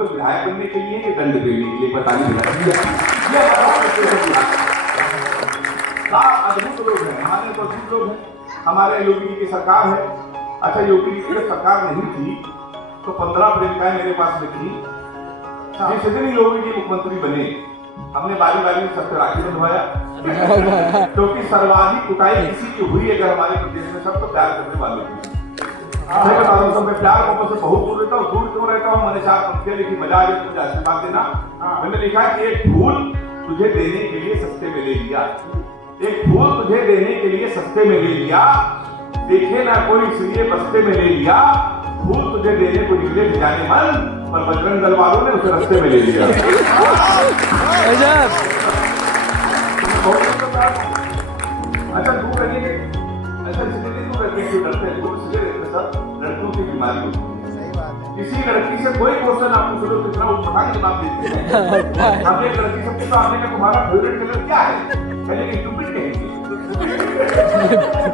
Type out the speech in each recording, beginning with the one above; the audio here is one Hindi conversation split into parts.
लोग विधायक बनने के लिए कि दंड देने के लिए पता नहीं लगा। अद्भुत लोग हैं, हमारे तो अद्भुत लोग हैं। हमारे योगी जी की सरकार है। अच्छा, योगी जी की सरकार नहीं थी तो 15 प्रेमिकाएं मेरे पास लिखी। जिस दिन योगी जी मुख्यमंत्री बने हमने बारी बारी में सबसे राखी बंधवाया, क्योंकि सर्वाधिक कुटाई किसी की हुई अगर हमारे प्रदेश में सब तो प्यार करने वाले थे। मैं बता रहा हूँ, मैं प्यार को से बहुत दूर रहता हूँ। दूर क्यों रहता हूँ? मैंने 4 पंक्तियां लिखी, मजा आ जाए मुझे आशीर्वाद देना। मैंने लिखा कि एक फूल तुझे देने के लिए सस्ते में ले लिया, एक फूल तुझे देने के लिए सस्ते में ले लिया, देखे ना कोई इसलिए बस्ते में ले लिया, फूल तुझे देने को निकले जाने मन, पर बजरंग दल वालों ने उसे रस्ते में ले लिया। अच्छा, दूर रहिए, अच्छा इसलिए दूर रहिए, क्यों डरते हैं? दूर इसलिए रहते सर, लड़कियों की बीमारी होती है। किसी लड़की से कोई क्वेश्चन आप पूछ लो कितना उठा के जवाब देते हैं। हम एक लड़की से पूछा, हमने कहा तुम्हारा फेवरेट कलर क्या है? कहेंगे स्टूपिड कहेंगे,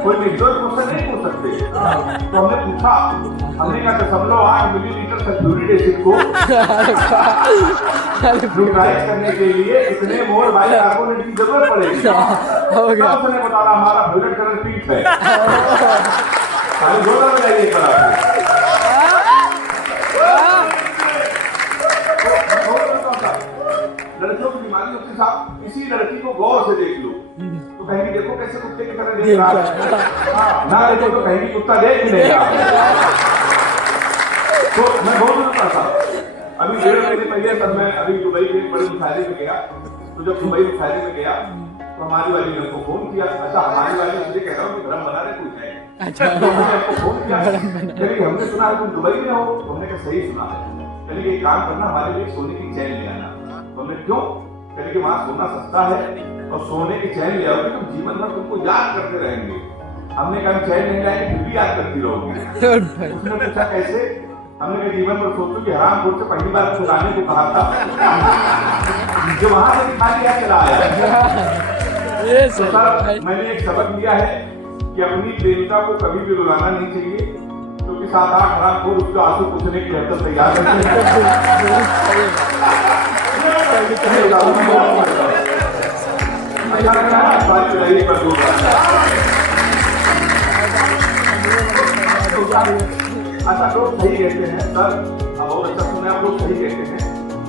कोई निर्दोष क्वेश्चन नहीं पूछ सकते। तो हमने पूछा, हमने कहा तो सब लोग 8 मिलीलीटर सल्फ्यूरिक एसिड को न्यूट्रलाइज करने के लिए इतने मोल बाइकार्बोनेट की जरूरत पड़ेगी। उसने बताया हमारा फेवरेट कलर पिंक है। खाली जोड़ा में जाइए कलर। लड़कियों की बीमारी होती साहब, किसी लड़की को गौर से देख लो तो कहेंगे देखो कैसे कुत्ते की तरह देख रहा है, ना देखो तो कहेंगे कुत्ता देख ही नहीं रहा। तो मैं बहुत रुका था, अभी 1.5 महीने पहले तब मैं अभी दुबई के बड़े मुशायरे में गया। तो जब दुबई मुशायरे में गया तो हमारी वाली ने को फोन किया। अच्छा, हमारी वाली मुझे कह रहा हूँ कि गरम बना रहे कुछ है। अच्छा, तो मैंने फोन किया, हमने सुना तुम दुबई में हो। हमने कहा सही सुना है। चलिए एक काम करना, हमारे लिए सोने की चैन ले आना। तो हमने क्यों? कहने कि वहाँ सोना सस्ता है और सोने की चैन ले आओगे तो जीवन भर तुमको याद करते रहेंगे। हमने कहा चैन नहीं लाएंगे फिर भी याद करती रहोगे। उसने पूछा कैसे? हमने कहा जीवन भर सोचो कि हरामखोर से पहली बार सुनाने को कहा था, जो वहां से खा लिया चला आया। तो सर, मैंने एक सबक लिया है कि अपनी प्रेमिका को कभी भी रुलाना नहीं चाहिए, क्योंकि 7-8 हरामखोर उसको आंसू पूछने की हद तक तैयार रहते हैं। अच्छा, लोग सही कहते हैं सर, अब और अच्छा सुने, आप लोग सही कहते हैं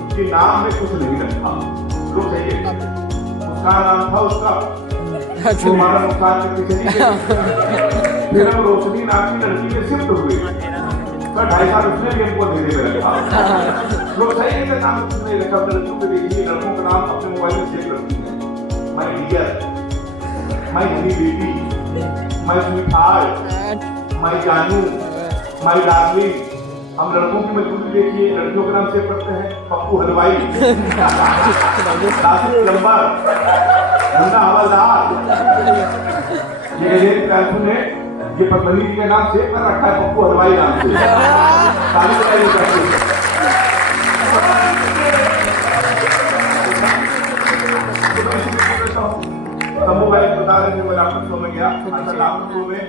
कि नाम में कुछ नहीं रखा। लोग सही कहते हैं उसका नाम था उसका, हमारा नुकसान के पीछे नहीं। फिर हम रोशनी नाम की लड़की में शिफ्ट हुए, 2.5 साल उसने भी हमको धीरे में रखा। लोग सही कहते नाम कुछ नहीं रखा। लड़कियों के देखिए, लड़कों का नाम अपने मोबाइल में सेव करती है। माय डियर, माय हनी बेटी, माय स्वीट हार्ट, माय जानू, माय डार्लिंग। हम लड़कों की मजबूरी देखिए, लड़कियों का नाम सेव करते हैं पप्पू हलवाई, दासिक प्लम्बर, मुन्ना हवलदार। ये कैलकुन है, ये पत्नी जी के नाम सेव कर रखा है पप्पू हलवाई नाम से। ताली बजाइए करके। शंभू भाई बता रहे थे, मैं लापत शो में गया। अच्छा, लापत शो में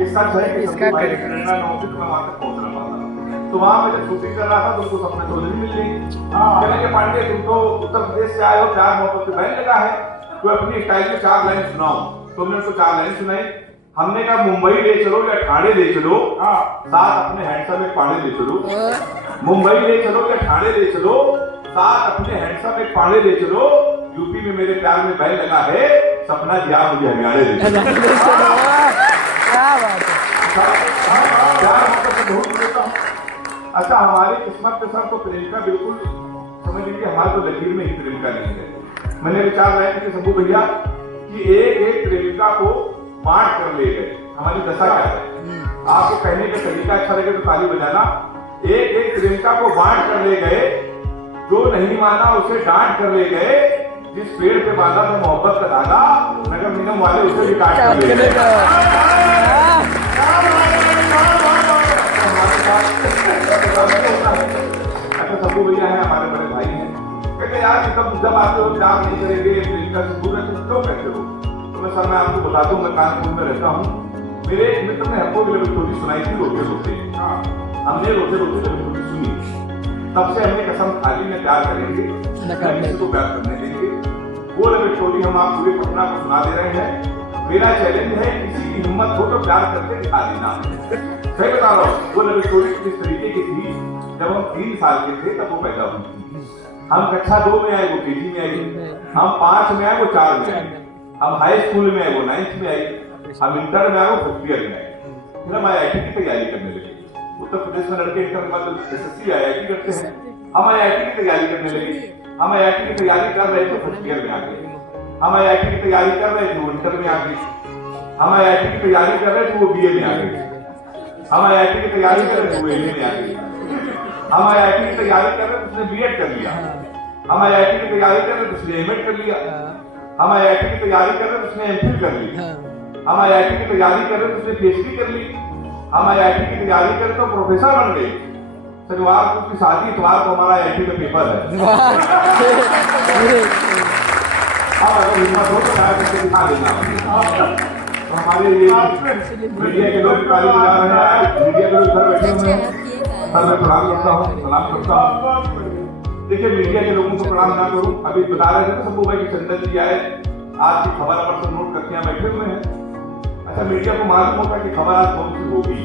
ये सच है कि शंभू भाई प्रेरणा न होती तो मैं वहां तक पहुंच ना पाता। तो वहां पे जब शूटिंग कर रहा था तो उनको सपना चौधरी मिल गई। कहने के पांडे तुम तो उत्तर प्रदेश से आए हो, 4 मोहब्बत से बैन लगा है, तो अपनी स्टाइल में 4 लाइन सुनाओ। तो हमने उनको 4 लाइन सुनाई। हमने कहा मुंबई ले चलो या ठाणे ले चलो, साथ अपने हैंडसम एक पांडे ले चलो। मुंबई ले चलो या ठाणे ले चलो, साथ अपने हैंडसम एक पांडे ले चलो। यूपी में मेरे प्यार में बैन लगा है, सपना दिया मुझे हरियाणा ले चलो। क्या बात है। अच्छा, हमारी किस्मत के सर तो प्रेमिका बिल्कुल समझ लीजिए, हमारे तो लकीर में ही प्रेमिका नहीं है। मैंने विचार लाया कि शंभू भैया कि एक प्रेमिका को बांट कर ले गए, हमारी दशा क्या है? आपको कहने का तरीका अच्छा लगे तो ताली बजाना। एक प्रेमिका को बांट कर ले गए, जो नहीं माना उसे डांट कर ले गए, जिस पेड़ पे बांधा था मोहब्बत का धागा, नगर निगम वाले उसे भी काट कर ले गए। अच्छा, शंभू भैया है हमारे बड़े भाई हैं। कहते यार जब आते हो प्यार नहीं करेंगे, प्रेमिका से दूर रहते क्यों कहते हो? तो मैं सर, मैं आपको बता दूं, मैं कानपुर में रहता हूँ। मेरे एक मित्र ने हमको भी लव स्टोरी सुनाई थी रोते रोते। हमने रोते रोते लव स्टोरी सुनी। तब से हमने कसम खा ली में प्यार करेंगे, किसी को प्यार करने देंगे। वो लव स्टोरी हम आप पूरे पटना को सुना दे रहे हैं। मेरा चैलेंज है, किसी की हिम्मत हो तो प्यार करके दिखा देना। सही बता रहा हूँ, वो लव स्टोरी किस तरीके की थी। जब हम 3 साल के थे तब वो पैदा हुई थी। हम कक्षा 2 में आए, वो केजी में आई। हम 5 में आए, वो 4 में आई। हम हाई स्कूल में आए, वो 9th में आई। हम इंटर में आए, वो 5th ईयर में आए। फिर हम IIT की तैयारी करने लगे। उत्तर प्रदेश में लड़के इंटर के बाद SSC IIT करते हैं। हम IIT की तैयारी करने लगे। हम IIT की तैयारी कर रहे थे, 1st ईयर में आ गए। हम IIT की तैयारी कर रहे थे, वो इंटर में आ गए। हम IIT की तैयारी कर रहे थे, वो BA में आ गए। हम IIT की तैयारी कर रहे थे, वो MA में आ गए। हम IIT की तैयारी कर रहे थे, उसने B.Ed कर लिया। हम IIT की तैयारी कर रहे थे, उसने M.Ed कर लिया। हम IIT की तैयारी कर रहे थे, उसने M.Phil कर ली। हम IIT की तैयारी कर रहे थे, उसने PhD कर ली। हम IIT की तैयारी कर रहे तो प्रोफेसर बन गए। शनिवार को उसकी शादी, इतवार को हमारा IIT में पेपर है। अब अगर हिम्मत हो तो करके दिखा देना। हमारे ये मीडिया के लोग ताली बजा रहे हैं, मीडिया के लोग घर बैठे हुए हैं, मैं प्रणाम करता हूँ, सलाम करता हूँ। देखिए, मीडिया के लोगों को प्रणाम ना करूं। अभी बता रहे थे ना सबको भाई कि चंदन जी आए, आज की खबर पर से नोट करके यहाँ बैठे हुए हैं। अच्छा, मीडिया को मालूम होता कि खबर आज कौन सी होगी।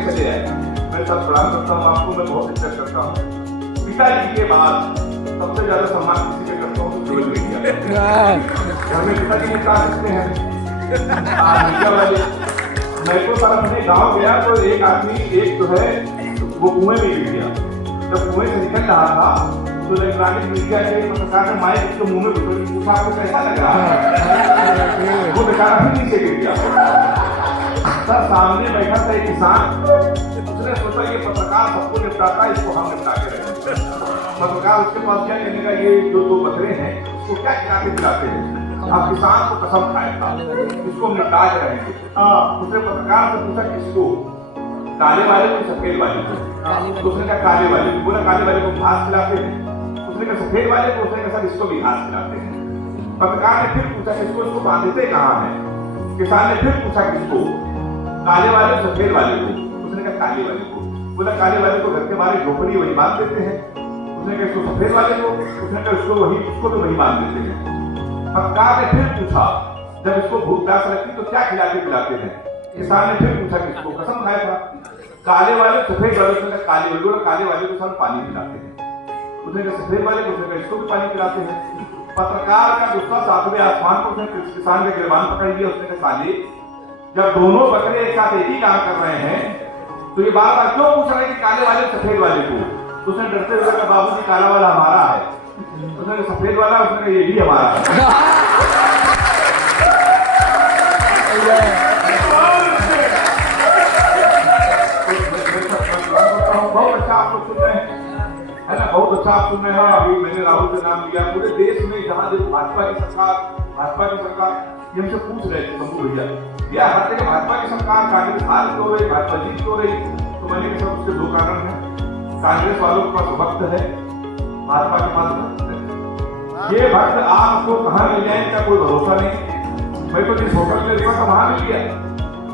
चले आए। मैं सब प्रणाम करता हूँ आपको, मैं बहुत इज्जत करता हूँ। पिताजी के बाद सबसे ज्यादा सम्मान किसी के करता हूँ तो केवल मीडिया। घर में पिताजी ने कहा सकते हैं मीडिया वाले। मैं तो सर अपने गाँव गया तो एक आदमी, एक जो है वो कुएं में गिर गया। जब कुएं से निकल रहा था तो इलेक्ट्रॉनिक मीडिया के पत्रकार ने माइक उसके मुंह में पूछा, आपको कैसा लग रहा है? वो बेचारा फिर नीचे गिर गया। सर सामने बैठा था एक किसान, उसने सोचा ये पत्रकार सबको निपटाता है, इसको हम निपटा के रहेंगे। पत्रकार उसके पास क्या कहने का, ये जो 2 बकरे हैं उसको क्या खिला के खिलाते हैं? अब किसान को कसम खाया था इसको हम निपटा के रहेंगे। उसने पत्रकार से पूछा किसको? काले वाले को, सफेद वाले को? उसने कहा काले वाले को। बोला काले वाले को घास खिलाते हैं? उसने कहा सफेद वाले को। उसने कहा सर इसको भी घास खिलाते हैं। पत्रकार ने फिर पूछा इसको बांधते कहाँ है? किसान ने फिर पूछा किसको? काले वाले, सफेद वाले को? उसने कहा काले वाले को। बोला काले वाले को घर के बाहर झोपड़ी वही बांध देते हैं। उसने कहा इसको सफेद वाले को? उसने कहा उसको भी वही बांध देते हैं। पत्रकार ने फिर पूछा जब इसको भूख प्यास लगती तो क्या खिला के खिलाते हैं? किसान ने फिर पूछा किसको? कसम खाया था काले वाले, सफेद वाले? उसने कहा काले वाले। बोला काले वाले को सर पानी पिलाते हैं। उसने कहा सफेद वाले को? उसने कहा इसको भी पानी पिलाते हैं। पत्रकार का गुस्सा 7वें आसमान पर, उसने किसान का गिरबान पकड़ लिया। उसने कहा साले, जब दोनों बकरे एक साथ एक ही काम कर रहे हैं तो ये बार बार क्यों पूछ रहे हैं कि काले वाले सफेद वाले को? उसने डरते हुए कहा बाबू जी काला वाला हमारा है। उसने कहा सफेद वाला? उसने कहा ये भी हमारा है। बहुत अच्छा आप लोग सुन रहे हैं, है ना? बहुत अच्छा आप सुन रहे हैं। अभी मैंने राहुल का नाम लिया। पूरे देश में जहाँ देखो भाजपा की सरकार, ये हमसे पूछ रहे थे शंभू भैया, या हर जगह भाजपा की सरकार, कांग्रेस हार क्यों रही, भाजपा जीत क्यों रही? तो मैंने कहा उसके 2 कारण हैं। कांग्रेस वालों के पास वक्त है, भाजपा के पास वक्त है। ये वक्त आपको कहाँ मिल जाए का कोई भरोसा नहीं। मैं तो जिस होटल में रुका था वहां मिल गया।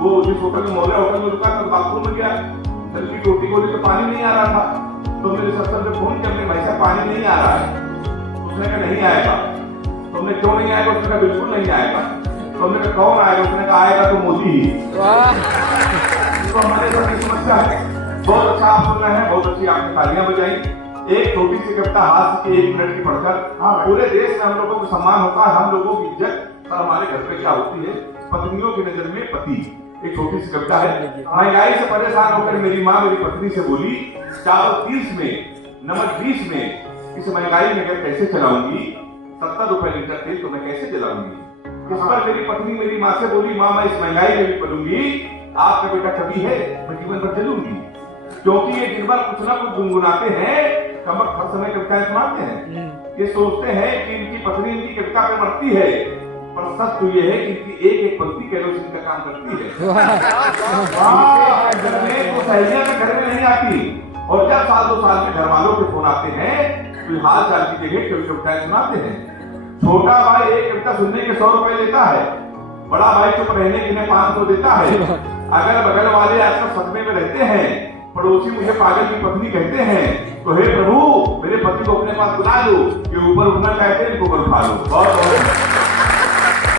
वो जिस होटल में मौर्य होटल में रुका था बाथरूम में गया, जल्दी टोटी बोली तो पानी नहीं आ रहा था। तो मेरे सस्तर से फोन किया, भाई साहब पानी नहीं आ रहा है। उसने कहा नहीं आएगा। तुमने क्यों नहीं आएगा? उसने कहा बिल्कुल नहीं आएगा। तुमने कहा कौन आएगा? उसने कहा आएगा तो मोदी ही। तो हमारे घर की समस्या है। बहुत अच्छा आप सुन रहे हैं, बहुत अच्छी आपने तालियां बजाई। एक छोटी सी कविता हाथ से 1 मिनट की पढ़कर पूरे देश में हम लोगों को सम्मान होता है, हम लोगों की इज्जत। और हमारे घर पे क्या होती है? पत्नियों की नजर में पति। एक छोटी सी कविता है। महंगाई से परेशान होकर मेरी माँ मेरी पत्नी से बोली, चावल 30 में, नमक 20 में, इस महंगाई में अगर कैसे चलाऊंगी? 70 रुपए लीटर तेल तो मैं कैसे जलाऊंगी? इस पर मेरी पत्नी मेरी माँ से बोली, माँ मैं इस महंगाई में भी पलूंगी, आपका बेटा कभी है मैं जीवन भर जलूंगी। क्योंकि ये दिन भर कुछ ना कुछ गुनगुनाते हैं, कमर हर समय कविताएं सुनाते हैं। ये सोचते हैं कि इनकी पत्नी इनकी कविता पे मरती है, पर सच तो ये है कि इनकी एक एक पंक्ति केरोसिन का काम करती है। तो सहेलियां घर में नहीं आती, और जब 1-2 साल में घर वालों के फोन आते हैं तो हाल चाल की जगह कविताएं सुनाते हैं। छोटा भाई एक कविता सुनने के 100 रुपए लेता है, बड़ा भाई चुप रहने के लिए 500 देता है। अगर बगल वाले आपका सदमे में रहते हैं, पड़ोसी मुझे पागल की पत्नी कहते हैं, तो हे प्रभु मेरे पति को अपने पास बुला लो, ये ऊपर उठना चाहते हैं, इनको खा लो। बहुत